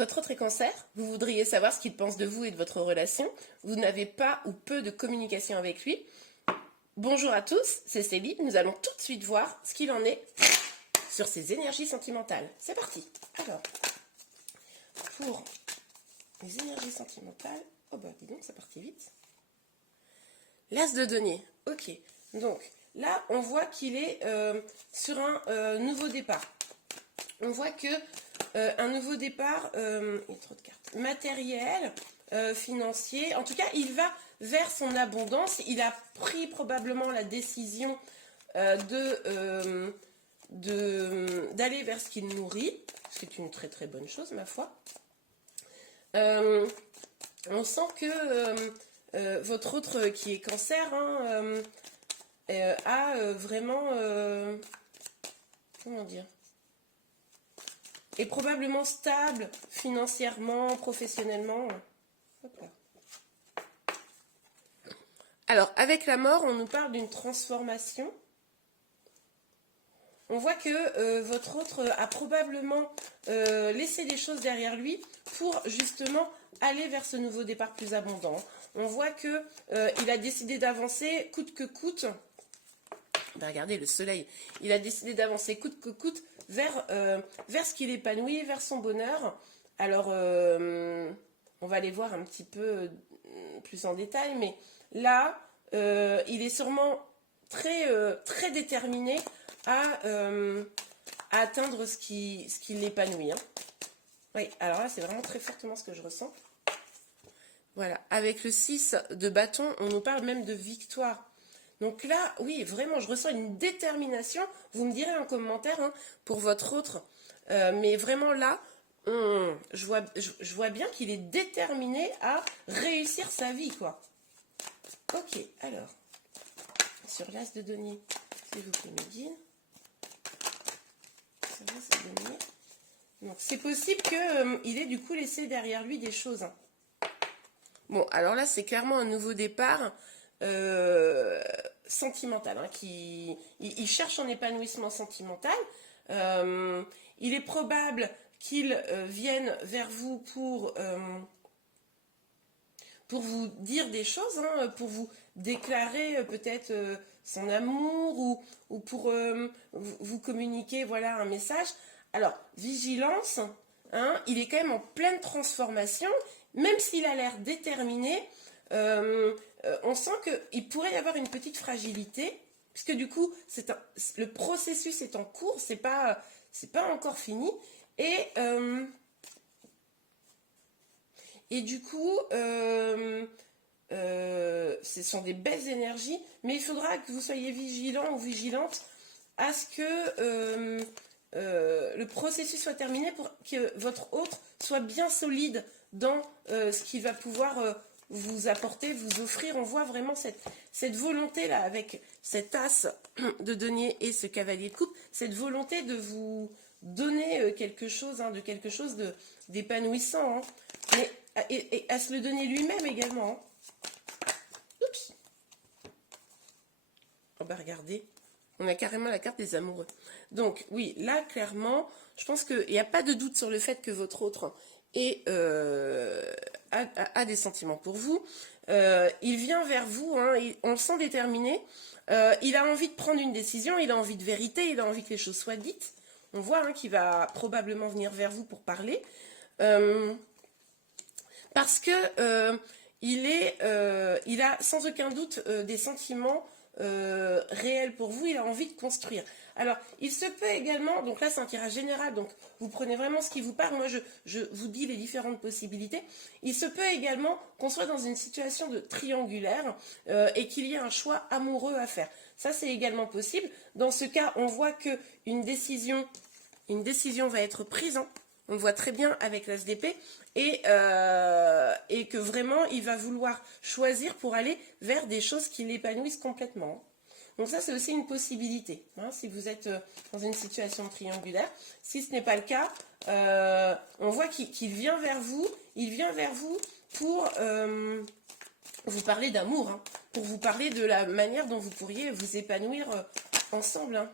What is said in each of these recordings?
Votre autre est cancer, vous voudriez savoir ce qu'il pense de vous et de votre relation, vous n'avez pas ou peu de communication avec lui. Bonjour à tous, c'est Célie, nous allons tout de suite voir ce qu'il en est sur ses énergies sentimentales. C'est parti. Alors, pour les énergies sentimentales, oh bah dis donc, c'est parti vite. L'As de denier, ok. Donc là, on voit qu'il est sur un nouveau départ. On voit que un nouveau départ, il y a trop de cartes, matériel, financier, en tout cas, il va vers son abondance. Il a pris probablement la décision d'aller vers ce qu'il nourrit, ce qui est une très très bonne chose, ma foi. On sent que votre autre qui est cancer a vraiment, comment dire, est probablement stable financièrement, professionnellement. Hop là. Alors, avec la mort, on nous parle d'une transformation. On voit que votre autre a probablement laissé des choses derrière lui pour justement aller vers ce nouveau départ plus abondant. On voit que il a décidé d'avancer coûte que coûte. Ben regardez le soleil. Il a décidé d'avancer coûte que coûte vers ce qu'il épanouit, vers son bonheur. Alors, on va aller voir un petit peu plus en détail, mais là, il est sûrement très déterminé à atteindre ce qui l'épanouit. Hein. Oui, alors là, c'est vraiment très fortement ce que je ressens. Voilà, avec le 6 de bâton, on nous parle même de victoire. Donc là, oui, vraiment, je ressens une détermination. Vous me direz en commentaire pour votre autre. Mais vraiment là, je vois bien qu'il est déterminé à réussir sa vie, quoi. Ok, alors, sur l'As de denier, s'il vous plaît, Médine. Sur l'As de denier. Donc, c'est possible qu'il ait du coup laissé derrière lui des choses. Bon, alors là, c'est clairement un nouveau départ sentimental. Il cherche un épanouissement sentimental. Il est probable qu'il vienne vers vous pour vous dire des choses, pour vous déclarer peut-être son amour ou pour vous communiquer voilà, un message. Alors, vigilance, il est quand même en pleine transformation, même s'il a l'air déterminé, on sent qu'il pourrait y avoir une petite fragilité, puisque du coup, le processus est en cours, c'est pas encore fini, et du coup, ce sont des belles énergies, mais il faudra que vous soyez vigilant ou vigilante à ce que le processus soit terminé pour que votre autre soit bien solide dans ce qu'il va pouvoir vous apporter, vous offrir. On voit vraiment cette volonté-là avec cet as de denier et ce cavalier de coupe, cette volonté de vous donner quelque chose, d'épanouissant, mais et à se le donner lui-même également. Oups. Oh bah regardez, on a carrément la carte des amoureux. Donc oui, là clairement, je pense qu'il n'y a pas de doute sur le fait que votre autre a des sentiments pour vous. Il vient vers vous, on le sent déterminé. Il a envie de prendre une décision, il a envie de vérité, il a envie que les choses soient dites. On voit qu'il va probablement venir vers vous pour parler. Parce que il a sans aucun doute des sentiments réels pour vous, il a envie de construire. Alors, il se peut également, donc là c'est un tirage général, donc vous prenez vraiment ce qui vous parle, moi je vous dis les différentes possibilités. Il se peut également qu'on soit dans une situation de triangulaire et qu'il y ait un choix amoureux à faire. Ça c'est également possible. Dans ce cas, on voit qu'une décision va être prise. On le voit très bien avec l'As d'épée et que vraiment il va vouloir choisir pour aller vers des choses qui l'épanouissent complètement. Donc ça c'est aussi une possibilité si vous êtes dans une situation triangulaire. Si ce n'est pas le cas, on voit qu'il vient vers vous, pour vous parler d'amour, pour vous parler de la manière dont vous pourriez vous épanouir ensemble.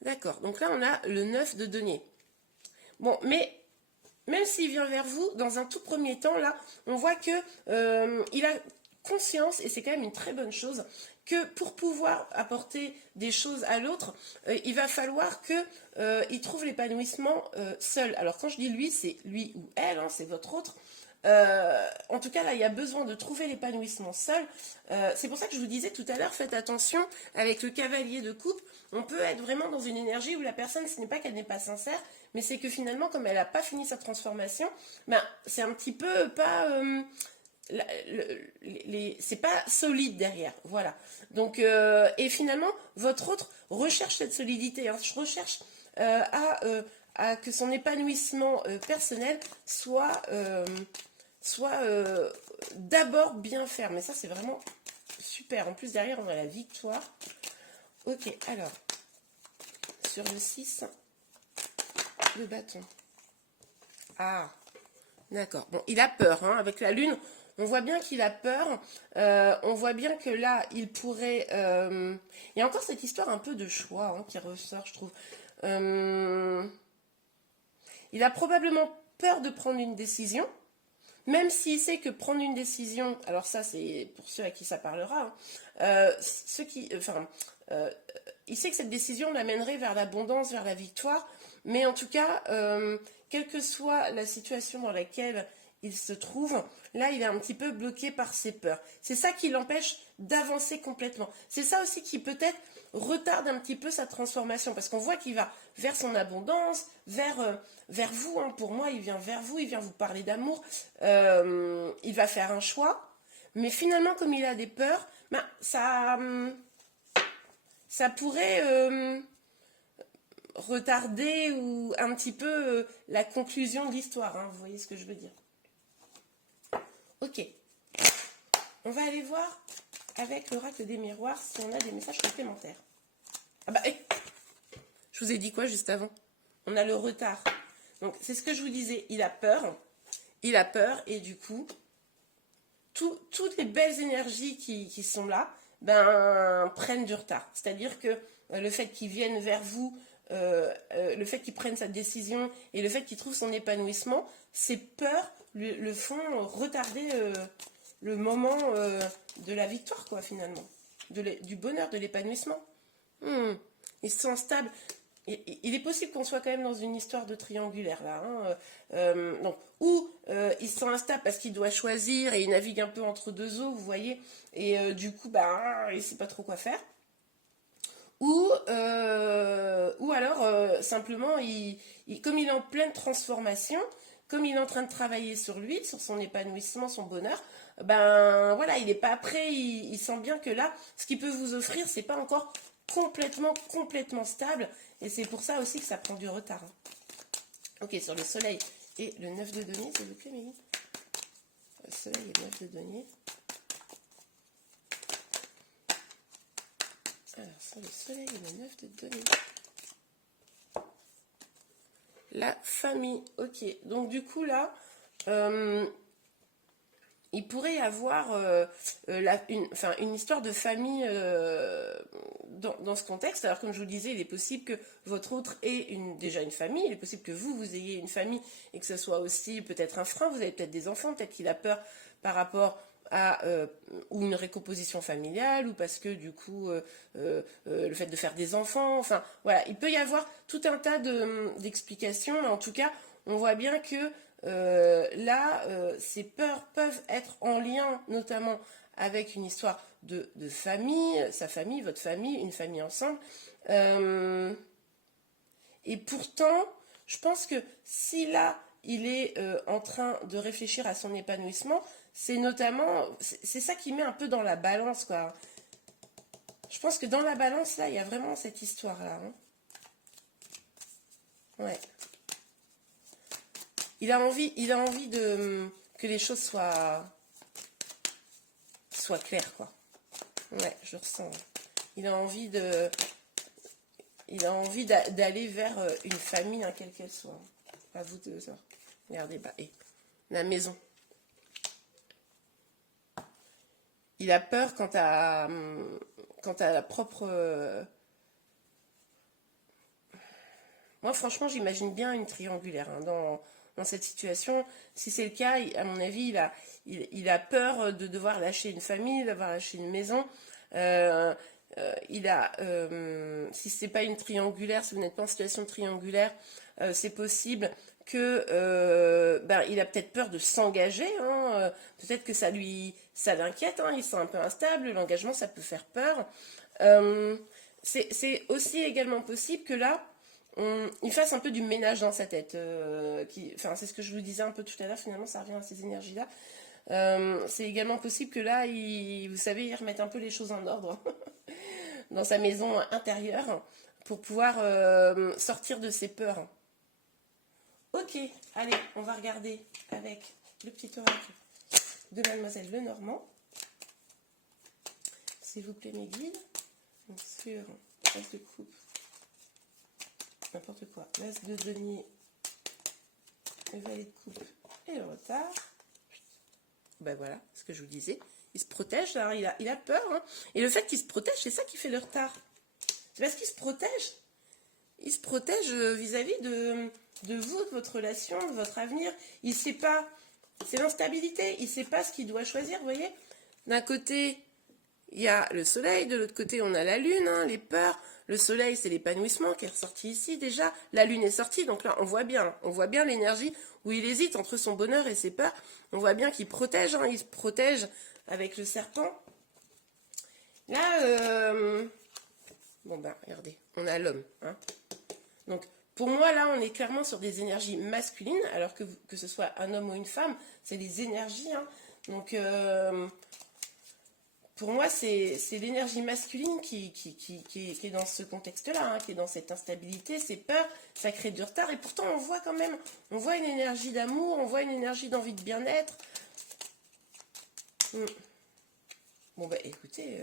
D'accord, donc là on a le 9 de denier. Bon, mais même s'il vient vers vous, dans un tout premier temps, là, on voit que il a conscience, et c'est quand même une très bonne chose, que pour pouvoir apporter des choses à l'autre, il va falloir qu'il trouve l'épanouissement seul. Alors quand je dis lui, c'est lui ou elle, hein, c'est votre autre. En tout cas, là, il y a besoin de trouver l'épanouissement seul. C'est pour ça que je vous disais tout à l'heure, faites attention avec le cavalier de coupe. On peut être vraiment dans une énergie où la personne, ce n'est pas qu'elle n'est pas sincère, mais c'est que finalement, comme elle n'a pas fini sa transformation, ben, c'est un petit peu pas... c'est pas solide derrière, voilà. Donc, et finalement, votre autre recherche cette solidité, hein, recherche à que son épanouissement personnel soit d'abord bien ferme. Et ça, c'est vraiment super. En plus, derrière, on a la victoire. Ok, alors, sur le 6, le bâton. Ah, d'accord. Bon, il a peur, hein, avec la lune. On voit bien qu'il a peur. On voit bien que là, il pourrait... Il y a encore cette histoire un peu de choix, hein, qui ressort, je trouve. Il a probablement peur de prendre une décision. Même s'il sait que prendre une décision, alors ça c'est pour ceux à qui ça parlera, hein, il sait que cette décision l'amènerait vers l'abondance, vers la victoire, mais en tout cas, quelle que soit la situation dans laquelle il se trouve, là il est un petit peu bloqué par ses peurs. C'est ça qui l'empêche d'avancer complètement. C'est ça aussi qui peut-être retarde un petit peu sa transformation, parce qu'on voit qu'il va vers son abondance, vers vous, hein. Pour moi, il vient vers vous, il vient vous parler d'amour, il va faire un choix, mais finalement, comme il a des peurs, ben, ça pourrait retarder ou un petit peu la conclusion de l'histoire, hein. Vous voyez ce que je veux dire? Ok, on va aller voir avec l'oracle des miroirs si on a des messages complémentaires. Ah bah, je vous ai dit quoi juste avant? On a le retard. Donc, c'est ce que je vous disais, il a peur, et du coup, toutes les belles énergies qui sont là, ben, prennent du retard. C'est-à-dire que le fait qu'il vienne vers vous, le fait qu'il prenne sa décision, et le fait qu'il trouve son épanouissement, ces peurs le font retarder le moment de la victoire, quoi, finalement. Du bonheur, de l'épanouissement. Ils se sentent stables. Il est possible qu'on soit quand même dans une histoire de triangulaire là, hein, donc, ou il se sent instable parce qu'il doit choisir et il navigue un peu entre deux eaux, vous voyez, et du coup, bah, il ne sait pas trop quoi faire. Ou alors, simplement, comme il est en pleine transformation, comme il est en train de travailler sur lui, sur son épanouissement, son bonheur, ben voilà, il n'est pas prêt, il sent bien que là, ce qu'il peut vous offrir, c'est pas encore complètement stable, et c'est pour ça aussi que ça prend du retard. Ok, sur le soleil et le 9 de denier, s'il vous plaît, Mélie. Le soleil et le 9 de denier. Alors, sur le soleil et le 9 de denier. La famille, ok. Donc, du coup, là, il pourrait y avoir une histoire de famille dans ce contexte. Alors, comme je vous disais, il est possible que votre autre ait déjà une famille. Il est possible que vous ayez une famille et que ce soit aussi peut-être un frein. Vous avez peut-être des enfants, peut-être qu'il a peur par rapport à ou une récomposition familiale, ou parce que du coup le fait de faire des enfants, enfin voilà, il peut y avoir tout un tas d'explications, mais en tout cas on voit bien que ces peurs peuvent être en lien notamment avec une histoire de famille, sa famille, votre famille, une famille ensemble. Et pourtant, je pense que si là, il est en train de réfléchir à son épanouissement, c'est ça qui met un peu dans la balance, quoi. Je pense que dans la balance, là, il y a vraiment cette histoire-là, hein. Ouais. Il a envie que les choses soient claires, quoi. Ouais, je ressens. Il a envie d'aller vers une famille, hein, quelle qu'elle soit. À vous de ça. Regardez, bah, la maison. Il a peur quant à la propre... Moi, franchement, j'imagine bien une triangulaire hein, dans cette situation. Si c'est le cas, à mon avis, il a peur de devoir lâcher une famille, d'avoir lâché une maison. Si c'est pas une triangulaire, si vous n'êtes pas en situation triangulaire, c'est possible que il a peut-être peur de s'engager. Hein, peut-être que ça l'inquiète. Hein, il se sent un peu instable. L'engagement, ça peut faire peur. C'est aussi également possible que là, il fasse un peu du ménage dans sa tête. C'est ce que je vous disais un peu tout à l'heure. Finalement, ça revient à ces énergies-là. C'est également possible que là, vous savez, il remette un peu les choses en ordre dans sa maison intérieure pour pouvoir sortir de ses peurs. Ok, allez, on va regarder avec le petit oracle de Mademoiselle Lenormand. S'il vous plaît, mes guides. Donc, sur l'as de coupe, n'importe quoi, l'as de denier, le valet de coupe et le retard. Ben voilà, ce que je vous disais. Il se protège, alors il a peur. Hein. Et le fait qu'il se protège, c'est ça qui fait le retard. C'est parce qu'il se protège. Il se protège vis-à-vis de vous, de votre relation, de votre avenir. Il ne sait pas, c'est l'instabilité, il ne sait pas ce qu'il doit choisir, vous voyez. D'un côté, il y a le soleil, de l'autre côté, on a la lune, hein, les peurs. Le soleil, c'est l'épanouissement qui est ressorti ici déjà. La lune est sortie, donc là, on voit bien l'énergie où il hésite entre son bonheur et ses peurs. On voit bien qu'il protège, hein, il se protège avec le serpent. Là, regardez, on a l'homme. Hein. Donc, pour moi, là, on est clairement sur des énergies masculines, alors que ce soit un homme ou une femme, c'est des énergies. Hein. Donc, pour moi, c'est l'énergie masculine qui est dans ce contexte-là, hein, qui est dans cette instabilité, ces peurs, ça crée du retard. Et pourtant, on voit quand même, on voit une énergie d'amour, on voit une énergie d'envie de bien-être. Bon, écoutez,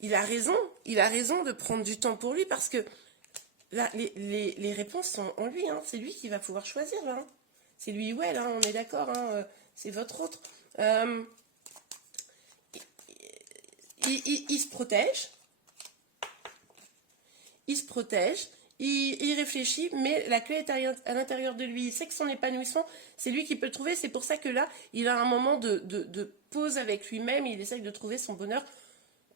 il a raison de prendre du temps pour lui parce que là, les réponses sont en lui. Hein, c'est lui qui va pouvoir choisir, là. Hein. C'est lui ou elle, hein, on est d'accord, hein, c'est votre autre. Il se protège. Il se protège. Il réfléchit, mais la clé est à l'intérieur de lui. Il sait que son épanouissement, c'est lui qui peut le trouver. C'est pour ça que là, il a un moment de pause avec lui-même. Il essaye de trouver son bonheur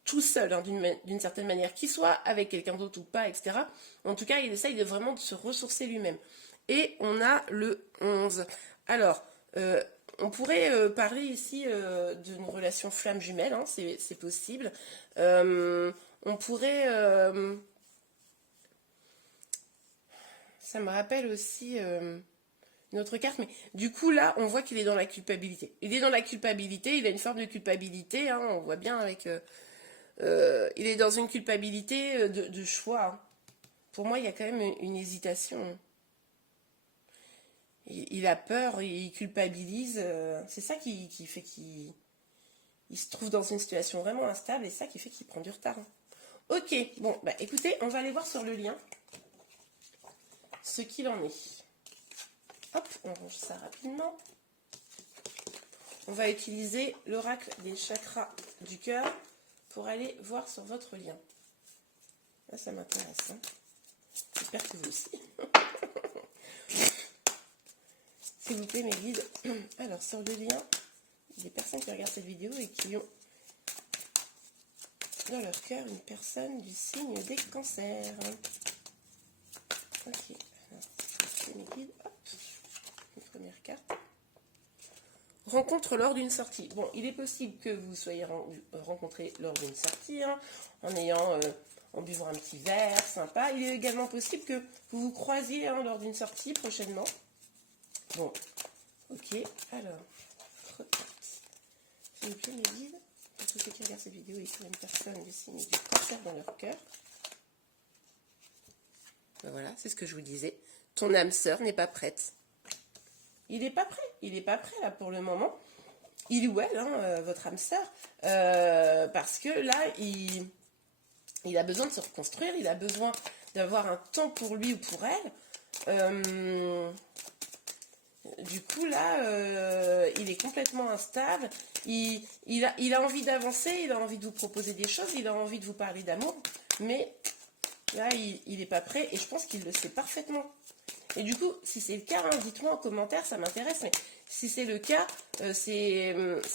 tout seul, hein, d'une certaine manière. Qu'il soit avec quelqu'un d'autre ou pas, etc. En tout cas, il essaye vraiment de se ressourcer lui-même. Et on a le 11. Alors, on pourrait parler ici d'une relation flamme jumelle, hein, c'est possible. On pourrait... ça me rappelle aussi une autre carte, mais du coup là, on voit qu'il est dans la culpabilité. Il est dans la culpabilité, il a une forme de culpabilité, hein, on voit bien avec... il est dans une culpabilité de choix. Hein. Pour moi, il y a quand même une hésitation. Il a peur, il culpabilise. C'est ça qui fait qu'il se trouve dans une situation vraiment instable et ça qui fait qu'il prend du retard. Hein. Ok, bon, écoutez, on va aller voir sur le lien ce qu'il en est. Hop, on range ça rapidement. On va utiliser l'oracle des chakras du cœur pour aller voir sur votre lien. Là, ça m'intéresse. Hein. J'espère que vous aussi. S'il vous plaît, mes guides. Alors, sur le lien, des personnes qui regardent cette vidéo et qui ont dans leur cœur une personne du signe des cancers. Ok. Alors, c'est mes guides. Hop. Une première carte. Rencontre lors d'une sortie. Bon, il est possible que vous soyez rencontrés lors d'une sortie, hein, en buvant un petit verre sympa. Il est également possible que vous vous croisiez lors d'une sortie prochainement. Bon, ok, alors, s'il vous plaît, mes guides, pour tous ceux qui regardent cette vidéo et qui ont une personne du signe du cancer dans leur cœur. Voilà, c'est ce que je vous disais. Ton âme sœur n'est pas prête. Il n'est pas prêt là pour le moment. Il ou elle, hein, votre âme sœur, parce que là, il a besoin de se reconstruire, il a besoin d'avoir un temps pour lui ou pour elle. Du coup, là, il est complètement instable. Il a envie d'avancer, il a envie de vous proposer des choses, il a envie de vous parler d'amour, mais Là, il n'est pas prêt et je pense qu'il le sait parfaitement. Et du coup, si c'est le cas, hein, dites-moi en commentaire, ça m'intéresse. Mais si c'est le cas, c'est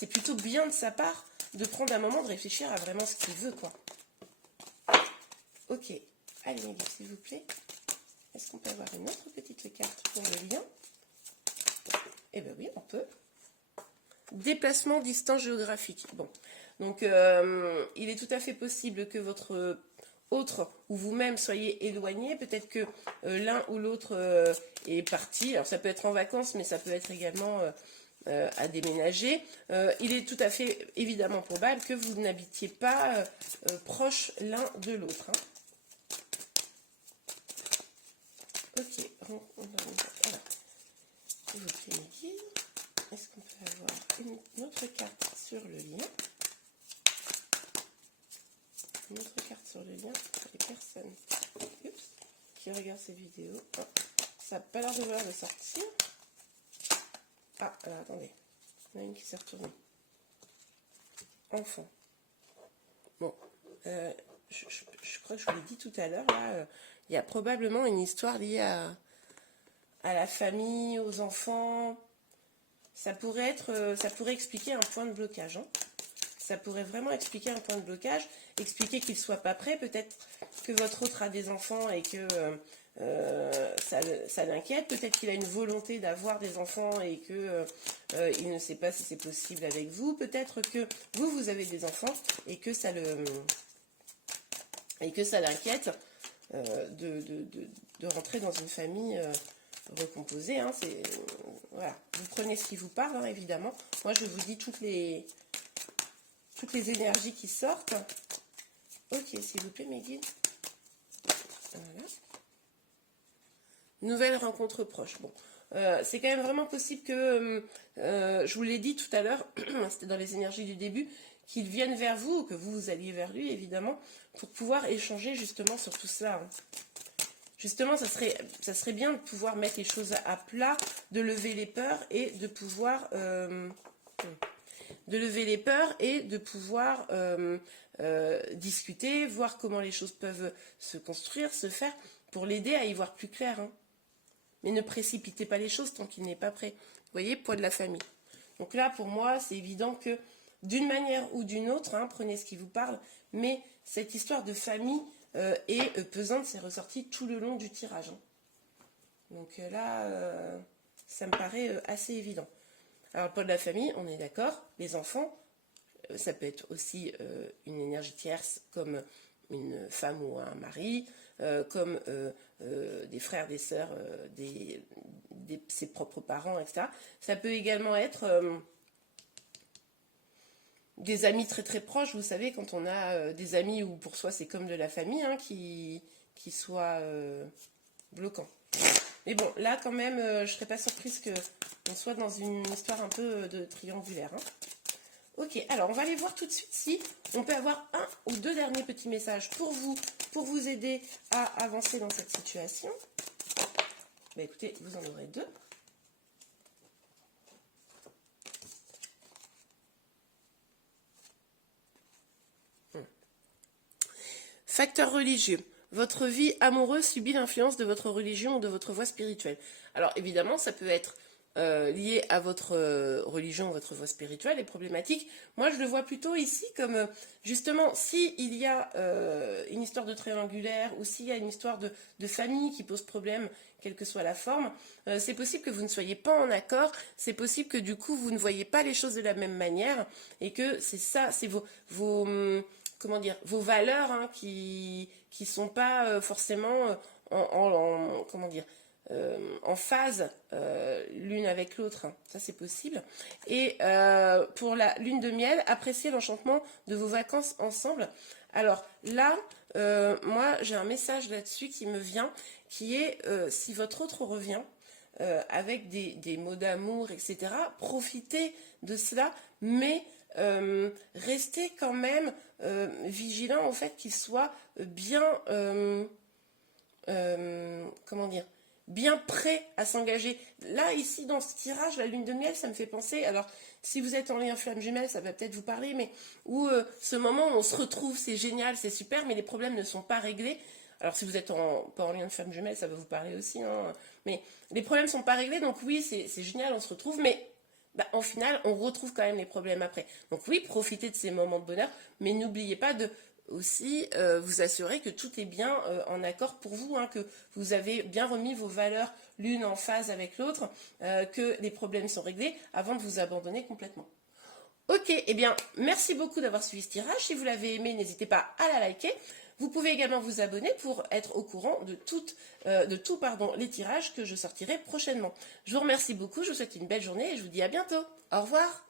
plutôt bien de sa part de prendre un moment de réfléchir à vraiment ce qu'il veut, quoi. Ok. Allez, Mehdi, s'il vous plaît. Est-ce qu'on peut avoir une autre petite carte pour le lien? Eh bien oui, on peut. Déplacement, distance géographique. Bon. Donc, il est tout à fait possible que votre autre ou vous-même soyez éloigné. Peut-être que l'un ou l'autre est parti. Alors, ça peut être en vacances, mais ça peut être également à déménager. Il est tout à fait évidemment probable que vous n'habitiez pas proches l'un de l'autre. Hein. Ok. Alors, s'il vous plaît, mes guides. Est-ce qu'on peut avoir une autre carte sur le lien? Une autre carte sur le lien pour les personnes qui regardent cette vidéo. Oh, ça n'a pas l'air de vouloir de sortir. Ah, alors attendez. Il y en a une qui s'est retournée. Enfant. Bon, je crois que je vous l'ai dit tout à l'heure. Là, il y a probablement une histoire liée à la famille, aux enfants. Ça pourrait expliquer un point de blocage. Hein. Ça pourrait vraiment expliquer un point de blocage, expliquer qu'il ne soit pas prêt. Peut-être que votre autre a des enfants et que ça l'inquiète. Peut-être qu'il a une volonté d'avoir des enfants et qu'il ne sait pas si c'est possible avec vous. Peut-être que vous avez des enfants et que ça l'inquiète de rentrer dans une famille recomposée. Hein. Voilà. Vous prenez ce qui vous parle, hein, évidemment. Moi, je vous dis toutes les énergies qui sortent. Ok, s'il vous plaît, mes guides. Voilà. Nouvelle rencontre proche. Bon, c'est quand même vraiment possible que, je vous l'ai dit tout à l'heure, c'était dans les énergies du début, qu'il vienne vers vous, ou que vous alliez vers lui, évidemment, pour pouvoir échanger justement sur tout ça. Hein. Justement, ça serait bien de pouvoir mettre les choses à plat, de lever les peurs et de pouvoir... discuter, voir comment les choses peuvent se construire, se faire, pour l'aider à y voir plus clair. Hein. Mais ne précipitez pas les choses tant qu'il n'est pas prêt. Vous voyez, poids de la famille. Donc là, pour moi, c'est évident que d'une manière ou d'une autre, hein, prenez ce qui vous parle, mais cette histoire de famille est pesante, c'est ressorti tout le long du tirage. Hein. Donc là, ça me paraît assez évident. Alors, poids de la famille, on est d'accord, les enfants, ça peut être aussi une énergie tierce comme une femme ou un mari, comme des frères, des sœurs, ses propres parents, etc. Ça peut également être des amis très très proches. Vous savez, quand on a des amis où pour soi c'est comme de la famille, hein, qui soient bloquants. Mais bon, là quand même, je ne serais pas surprise qu'on soit dans une histoire un peu de triangulaire. Hein. Ok, alors on va aller voir tout de suite si on peut avoir un ou deux derniers petits messages pour vous aider à avancer dans cette situation. Bah écoutez, vous en aurez deux. Facteur religieux. Votre vie amoureuse subit l'influence de votre religion ou de votre voie spirituelle. Alors évidemment, ça peut être lié à votre religion, votre voie spirituelle, et problématique. Moi, je le vois plutôt ici comme, justement, s'il y a une histoire de triangulaire ou s'il y a une histoire de famille qui pose problème, quelle que soit la forme, c'est possible que vous ne soyez pas en accord, c'est possible que du coup, vous ne voyez pas les choses de la même manière, et que c'est ça, c'est comment dire, vos valeurs hein, qui sont pas forcément comment dire, en phase l'une avec l'autre, hein. Ça c'est possible. Et pour la lune de miel, appréciez l'enchantement de vos vacances ensemble. Alors là, moi j'ai un message là-dessus qui me vient, qui est si votre autre revient avec des mots d'amour, etc., profitez de cela, mais restez quand même vigilant au fait qu'il soit bien, comment dire, bien prêt à s'engager. Là, ici, dans ce tirage, la lune de miel, ça me fait penser, alors, si vous êtes en lien flamme jumelle, ça va peut-être vous parler, mais où ce moment où on se retrouve, c'est génial, c'est super, mais les problèmes ne sont pas réglés. Alors si vous êtes pas en lien de femme jumelle, ça va vous parler aussi, hein. Mais les problèmes ne sont pas réglés, donc oui, c'est génial, on se retrouve, mais en final, on retrouve quand même les problèmes après. Donc oui, profitez de ces moments de bonheur, mais n'oubliez pas de aussi vous assurer que tout est bien en accord pour vous, hein, que vous avez bien remis vos valeurs l'une en phase avec l'autre, que les problèmes sont réglés avant de vous abandonner complètement. Ok, eh bien, merci beaucoup d'avoir suivi ce tirage. Si vous l'avez aimé, n'hésitez pas à la liker. Vous pouvez également vous abonner pour être au courant de tous les tirages que je sortirai prochainement. Je vous remercie beaucoup, je vous souhaite une belle journée et je vous dis à bientôt. Au revoir.